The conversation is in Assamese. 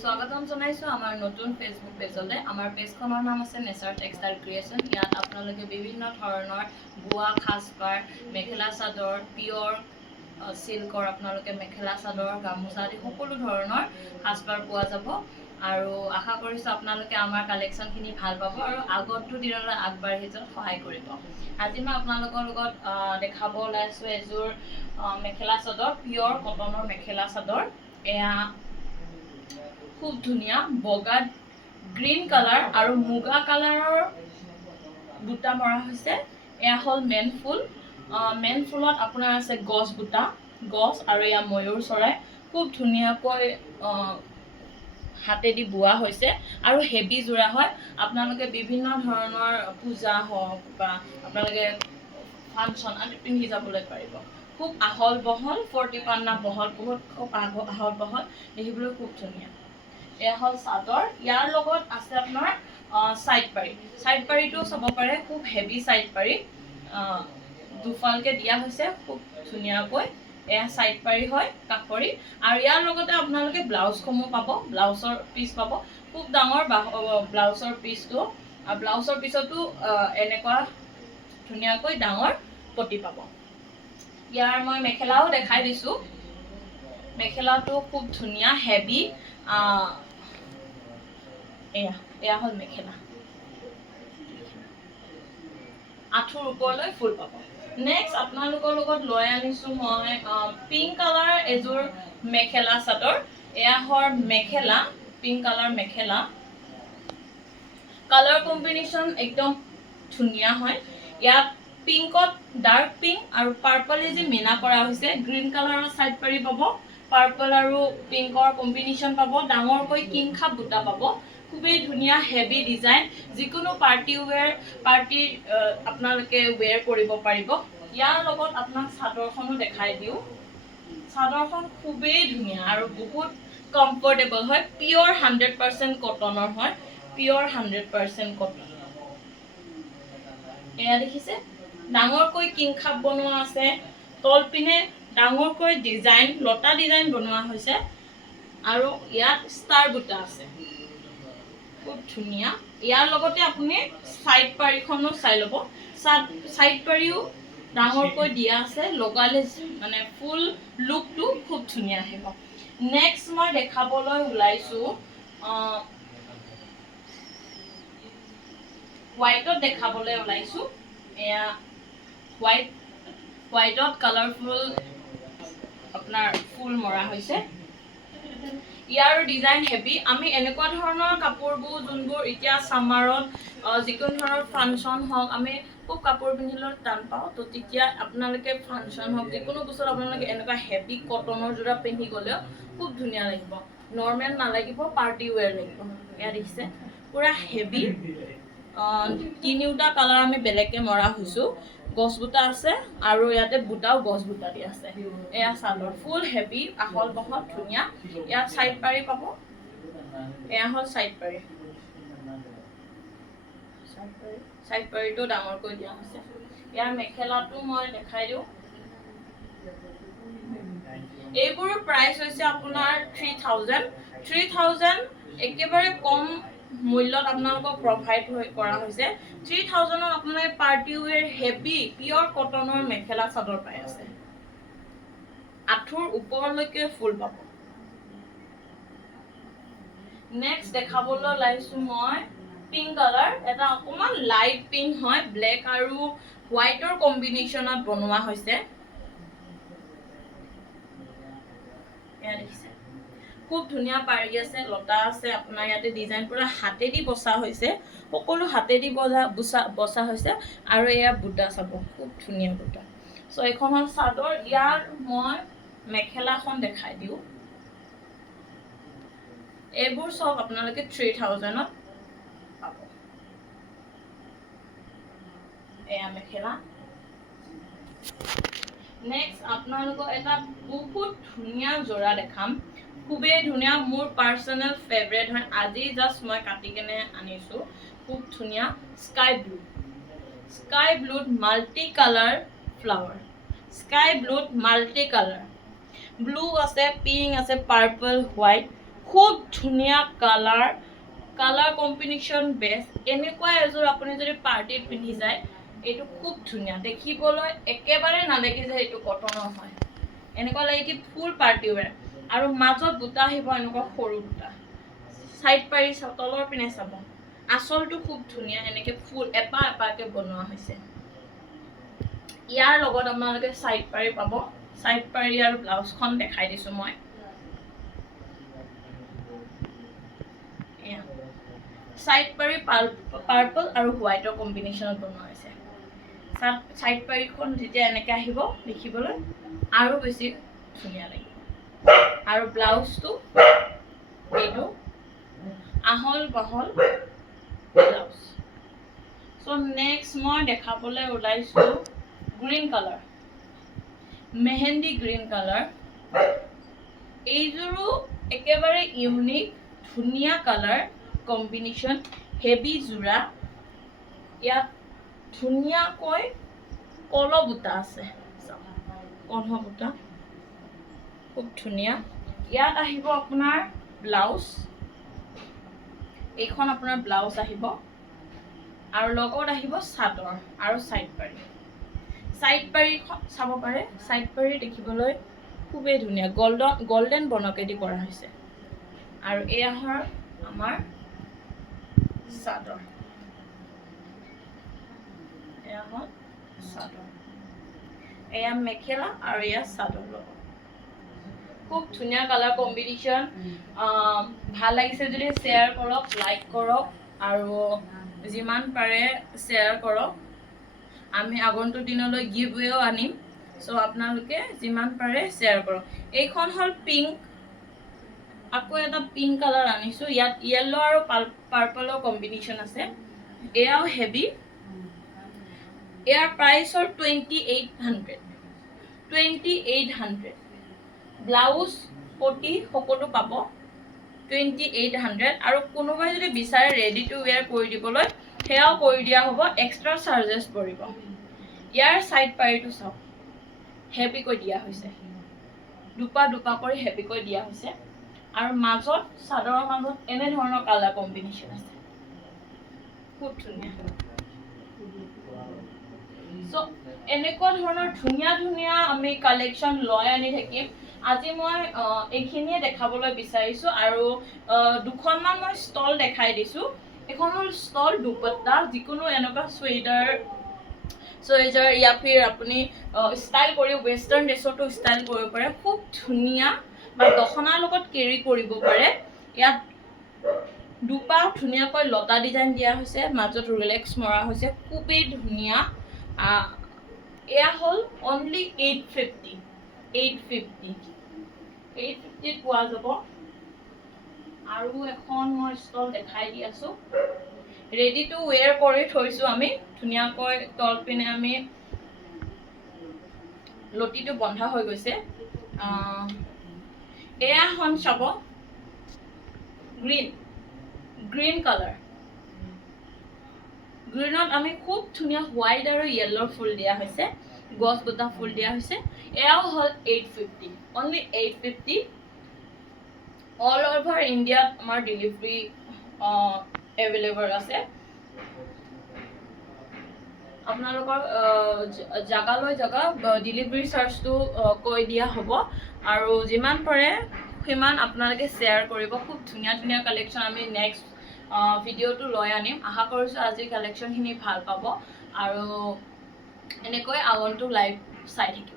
স্বাগতম জনাইছোঁ আমাৰ নতুন ফেচবুক পেজলৈ আমাৰ পেজখনৰ নাম আছে নেচাৰ টেক্সটাইল ক্ৰিয়েশ্যন ইয়াত আপোনালোকে বিভিন্ন ধৰণৰ বোৱা সাজপাৰ মেখেলা চাদৰ পিয়ৰ চিল্কৰ আপোনালোকে মেখেলা চাদৰ গামোচা আদি সকলো ধৰণৰ সাজপাৰ পোৱা যাব। আৰু আশা কৰিছোঁ আপোনালোকে আমাৰ কালেকশ্যনখিনি ভাল পাব আৰু আগন্তুক দিনলৈ আগবাঢ়ি যোৱাত সহায় কৰিব। আজি মই আপোনালোকৰ লগত দেখাব ওলাইছোঁ এযোৰ মেখেলা চাদৰ পিয়ৰ কটনৰ মেখেলা চাদৰ। এয়া খুব ধুনীয়া বগা গ্ৰীণ কালাৰ আৰু মুগা কালাৰৰ বুটা মৰা হৈছে। এয়া হ'ল মেন ফুল। মেন ফুলত আপোনাৰ আছে গছ বুটা গছ আৰু এয়া ময়ূৰ চৰাই। খুব ধুনীয়াকৈ হাতেদি বোৱা হৈছে আৰু হেভি যোৰা হয়। আপোনালোকে বিভিন্ন ধৰণৰ পূজা হওক বা আপোনালোকে ফাংচন আদি পিন্ধি যাবলৈ পাৰিব। খুব আহল বহল ফৰ্টি পান্না বহল বহুত খুব আহ- আহল বহল দেখিবলৈ খুব ধুনীয়া। এয়া হ'ল চাদৰ। ইয়াৰ লগত আছে আপোনাৰ চাইড পাৰি চাইড পাৰিটো চাব পাৰে খুব হেভি চাইড পাৰি দুফালকে দিয়া হৈছে খুব ধুনীয়াকৈ। এয়া চাইড পাৰি হয় কাষৰি আৰু ইয়াৰ লগতে আপোনালোকে ব্লাউজসমূহ পাব ব্লাউজৰ পিচ পাব। খুব ডাঙৰ ব্লাউজৰ পিচটো আৰু ব্লাউজৰ পিছতো এনেকুৱা ধুনীয়াকৈ ডাঙৰ পতি পাব। ইয়াৰ মই মেখেলাও দেখাই দিছোঁ। মেখেলাটো খুব ধুনীয়া হেভি এয়া হ'ল মেখেলা। আঁঠুৰ ওপৰলৈ ফুল পাব। নেক্সট আপোনালোকৰ লগত লৈ আনিছোঁ মই পিংক কালাৰ এযোৰ মেখেলা চাদৰ। এয়া হ'ল মেখেলা পিংক কালাৰ মেখেলা। কালাৰ কম্বিনেশ্যন একদম ধুনীয়া হয়। ইয়াত পিংকত ডাৰ্ক পিংক আৰু পাৰ্পলেজি মিনা কৰা হৈছে গ্ৰীণ কালাৰৰ চাইড পাৰি পাব। পাৰ্পল আৰু পিংকৰ কম্বিনেশ্যন পাব ডাঙৰকৈ কিংখাপ বুটা পাব। খুবেই ধুনীয়া হেভি ডিজাইন যিকোনো পাৰ্টি ৱেৰ পাৰ্টি আপোনালোকে ৱেৰ কৰিব পাৰিব। ইয়াৰ লগত আপোনাক চাদৰখনো দেখাই দিওঁ। চাদৰখন খুবেই ধুনীয়া আৰু বহুত কমফৰ্টেবল হয়। পিয়ৰ হাণ্ড্ৰেড পাৰ্চেণ্ট কটনৰ হয়। পিয়ৰ হাণ্ড্ৰেড পাৰ্চেণ্ট কটন এয়া দেখিছে? ডাঙৰকৈ কিংখাপ বনোৱা আছে। তল পিনে ডাঙৰকৈ ডিজাইন লতা ডিজাইন বনোৱা হৈছে আৰু ইয়াত ষ্টাৰ বুটা আছে। খুব ধুনীয়া। ইয়াৰ লগতে আপুনি চাইড পাৰিখনো চাই ল'ব। চাইড পাৰিও ডাঙৰকৈ দিয়া আছে। লগালে মানে ফুল লুকটো খুব ধুনীয়া আহিব। নেক্সট মই দেখাবলৈ ওলাইছোঁ হোৱাইটত দেখাবলৈ ওলাইছোঁ। এয়া হোৱাইট হোৱাইটত কালাৰফুল আপোনাৰ ফুল মৰা হৈছে। ইয়াৰ ডিজাইন হেভি আমি এনেকুৱা ধৰণৰ কাপোৰবোৰ যোনবোৰ এতিয়া ছামাৰত যিকোনো ধৰণৰ ফাংচন হওক, আমি খুব কাপোৰ পিন্ধিবলৈ টান পাওঁ। তো তেতিয়া আপোনালোকে ফাংচন হওক, যিকোনো বস্তুত আপোনালোকে এনেকুৱা হেভি কটনৰ যোৰা পিন্ধি গ'লেও খুব ধুনীয়া লাগিব। নৰ্মেল নালাগিব পাৰ্টি ৱেৰ লাগিব। এয়া দেখিছে। পূৰা হেভি তিনিওটা কালাৰ আমি বেলেগকৈ মৰা হৈছোঁ। গছ বুটা আছে আৰু ইয়াতে বুটাও গছ বুটা দি আছে। এয়া চাদৰ ফুল হেভি আহল বহল ধুনীয়া। ইয়াত চাইড পাৰি পাব। এয়া হ'ল চাইড পাৰি। চাইড পাৰি। চাইড পাৰিটো ডাঙৰকৈ দিয়া হৈছে। ইয়াৰ মেখেলাটো মই দেখাই দিওঁ। এইবোৰ প্ৰাইচ হৈছে আপোনাৰ থ্ৰী থাউজেণ্ড থ্ৰী থাউজেণ্ড একেবাৰে কম মূল্যত আপোনালোকক প্ৰভাইড কৰা হৈছে। থ্ৰী থাউজেণ্ডত আপোনালোকে পাৰ্টি ৱেৰ হেভি পিয়ৰ কটনৰ মেখেলা চাদৰ পাই আছে। আঁঠুৰ ওপৰলৈকে ফুল পাব। নেক্সট দেখাবলৈ ওলাইছোঁ মই পিংক কালাৰ এটা অকণমান লাইট পিংক হয় ব্লেক আৰু হোৱাইটৰ কম্বিনেশ্যনত বনোৱা হৈছে। দেখিছে। খুব ধুনীয়া পাৰি আছে লতা আছে আপোনাৰ ইয়াতে ডিজাইন পূৰা হাতেদি বচা হৈছে সকলো হাতেদি বজা বচা বচা হৈছে আৰু এয়া বুটা চাব খুব ধুনীয়া বুটা। চ' এইখন হ'ল চাদৰ ইয়াৰ মই মেখেলাখন দেখাই দিওঁ। এইবোৰ চব আপোনালোকে থ্ৰী থাউজেণ্ডত পাব। এয়া মেখেলা। নেক্সট আপোনালোকক এটা বহুত ধুনীয়া যোৰা দেখাম। খুবেই ধুনীয়া, মোৰ পাৰ্চনেল ফেভৰেট হয়। আজি জাষ্ট মই কাটি কেনে আনিছোঁ। খুব ধুনীয়া স্কাই ব্লু স্কাই ব্লুত মাল্টি কালাৰ ফ্লাৱাৰ স্কাই ব্লুত মাল্টি কালাৰ ব্লু আছে পিংক আছে পাৰ্পল হোৱাইট খুব ধুনীয়া কালাৰ কালাৰ কম্বিনেশ্যন বেষ্ট এনেকুৱা এযোৰ আপুনি যদি পাৰ্টিত পিন্ধি যায়, এইটো খুব ধুনীয়া। দেখিবলৈ একেবাৰে নালাগে যে এইটো কটনৰ হয়। এনেকুৱা লাগে কি ফুল পাৰ্টি ৱেৰ আৰু মাজত বুটা আহিব এনেকুৱা সৰু বুটা চাইড পাৰি চাব তলৰ পিনে চাব। আঁচলটো খুব ধুনীয়া এনেকে ফুল এপাহ এপাহকে বনোৱা হৈছে। ইয়াৰ লগত আপোনালোকে চাইড পাৰি পাব। চাইড পাৰি আৰু ব্লাউজখন দেখাই দিছোঁ মই। চাইড পাৰি পাৰ্পল আৰু হোৱাইটৰ কম্বিনেশ্যনত বনোৱা হৈছে। চাইড পাৰীখন যেতিয়া এনেকৈ আহিব দেখিবলৈ আৰু বেছি ধুনীয়া লাগিব। আৰু ব্লাউজটো এইটো আহল বহল ব্লাউজ। চ' নেক্সট মই দেখাবলৈ ওলাইছোঁ green colour mehndi green colour এইযোৰো একেবাৰে ইউনিক ধুনীয়া কালাৰ কম্বিনেশ্যন হেভি যোৰা। ইয়াত ধুনীয়াকৈ কল বুটা আছে। কলহ বুটা খুব ধুনীয়া। ইয়াত আহিব আপোনাৰ ব্লাউজ। এইখন আপোনাৰ ব্লাউজ আহিব। আৰু লগত আহিব চাদৰ আৰু চাইড পাৰি চাইড পাৰীখন চাব পাৰে। চাইড পাৰি দেখিবলৈ খুবেই ধুনীয়া। গল্ডন গল্ডেন বনকেদি কৰা হৈছে। আৰু এয়া হ'ল আমাৰ চাদৰ। এয়া হ'ল চাদৰ। এয়া মেখেলা আৰু এয়া চাদৰ লগত। খুব ধুনীয়া কালাৰ কম্বিনেশ্যন ভালো লাগিছে যদি শ্বেয়াৰ কৰক লাইক কৰক আৰু যিমান পাৰে শ্বেয়াৰ কৰক। আমি আগন্তুক দিনলৈ গিভ ৱেও আনিম। চ' আপোনালোকে যিমান পাৰে শ্বেয়াৰ কৰক। এইখন হ'ল পিংক আকৌ এটা পিংক কালাৰ আনিছোঁ। ইয়াত য়েল্ল' আৰু পাৰ্পলৰ কম্বিনেশ্যন আছে। এয়াও হেভি ইয়াৰ প্ৰাইচ হ'ল twenty eight hundred twenty eight hundred blouse পটি সকলো পাব। টুৱেণ্টি এইট হাণ্ড্ৰেড আৰু কোনোবাই যদি বিচাৰে ৰেডি টু ৱেৰ কৰি দিবলৈ সেয়াও কৰি দিয়া হ'ব এক্সট্ৰা চাৰ্জেছ পৰিব। ইয়াৰ ছাইড পাৰিটো চাওক। হেভিকৈ দিয়া হৈছে। দুপা দুপা কৰি হেভিকৈ দিয়া হৈছে। আৰু মাজত চাদৰৰ মাজত এনেধৰণৰ কালাৰ কম্বিনেশ্যন আছে। খুব ধুনীয়া। চ' এনেকুৱা ধৰণৰ ধুনীয়া ধুনীয়া আমি কালেকশ্যন লৈ আনি থাকিম। আজি মই এইখিনিয়ে দেখাবলৈ বিচাৰিছোঁ আৰু দুখনমান মই ষ্টল দেখাই দিছোঁ। এখন হ'ল ষ্টল দুপত্তা যিকোনো এনেকুৱা চুৱেটাৰ চুৱেটাৰ ইয়া ফিৰ আপুনি ষ্টাইল কৰি ৱেষ্টাৰ্ণ ড্ৰেছতো ষ্টাইল কৰিব পাৰে। খুব ধুনীয়া বা দখনাৰ লগত কেৰি কৰিব পাৰে। ইয়াত দুপা ধুনীয়াকৈ লতা ডিজাইন দিয়া হৈছে মাজত ৰিলেক্স মৰা হৈছে। খুবেই ধুনীয়া। এয়া হ'ল only eight fifty. Eight fifty eight ফিফটিত পোৱা যাব। আৰু এখন মই ষ্টল দেখাই দি আছোঁ। ৰেডি টু ৱেৰ কৰি থৈছোঁ আমি। ধুনীয়াকৈ তল পিনে আমি লতিটো বন্ধা হৈ গৈছে। এয়া এখন চাব। গ্ৰীণ গ্ৰীণ কালাৰ গ্ৰীণত আমি খুব ধুনীয়া হোৱাইট আৰু য়েল্ল' ফুল দিয়া হৈছে। গছ বুটা ফুল দিয়া হৈছে। এয়াও হ'ল eight fifty only eight fifty all over ইণ্ডিয়াত আমাৰ ডেলিভাৰী এভেইলেবল আছে। আপোনালোকৰ জাগালৈ জাগা ডেলিভাৰী চাৰ্জটো কৈ দিয়া হ'ব। আৰু যিমান পাৰে সিমান আপোনালোকে শ্বেয়াৰ কৰিব। খুব ধুনীয়া ধুনীয়া কালেকশ্যন আমি নেক্সট ভিডিঅ'টো লৈ আনিম। আশা কৰিছোঁ আজি কালেকশ্যনখিনি ভাল পাব। আৰু এনেকৈ আগন্তুক লাইভ চাই থাকিব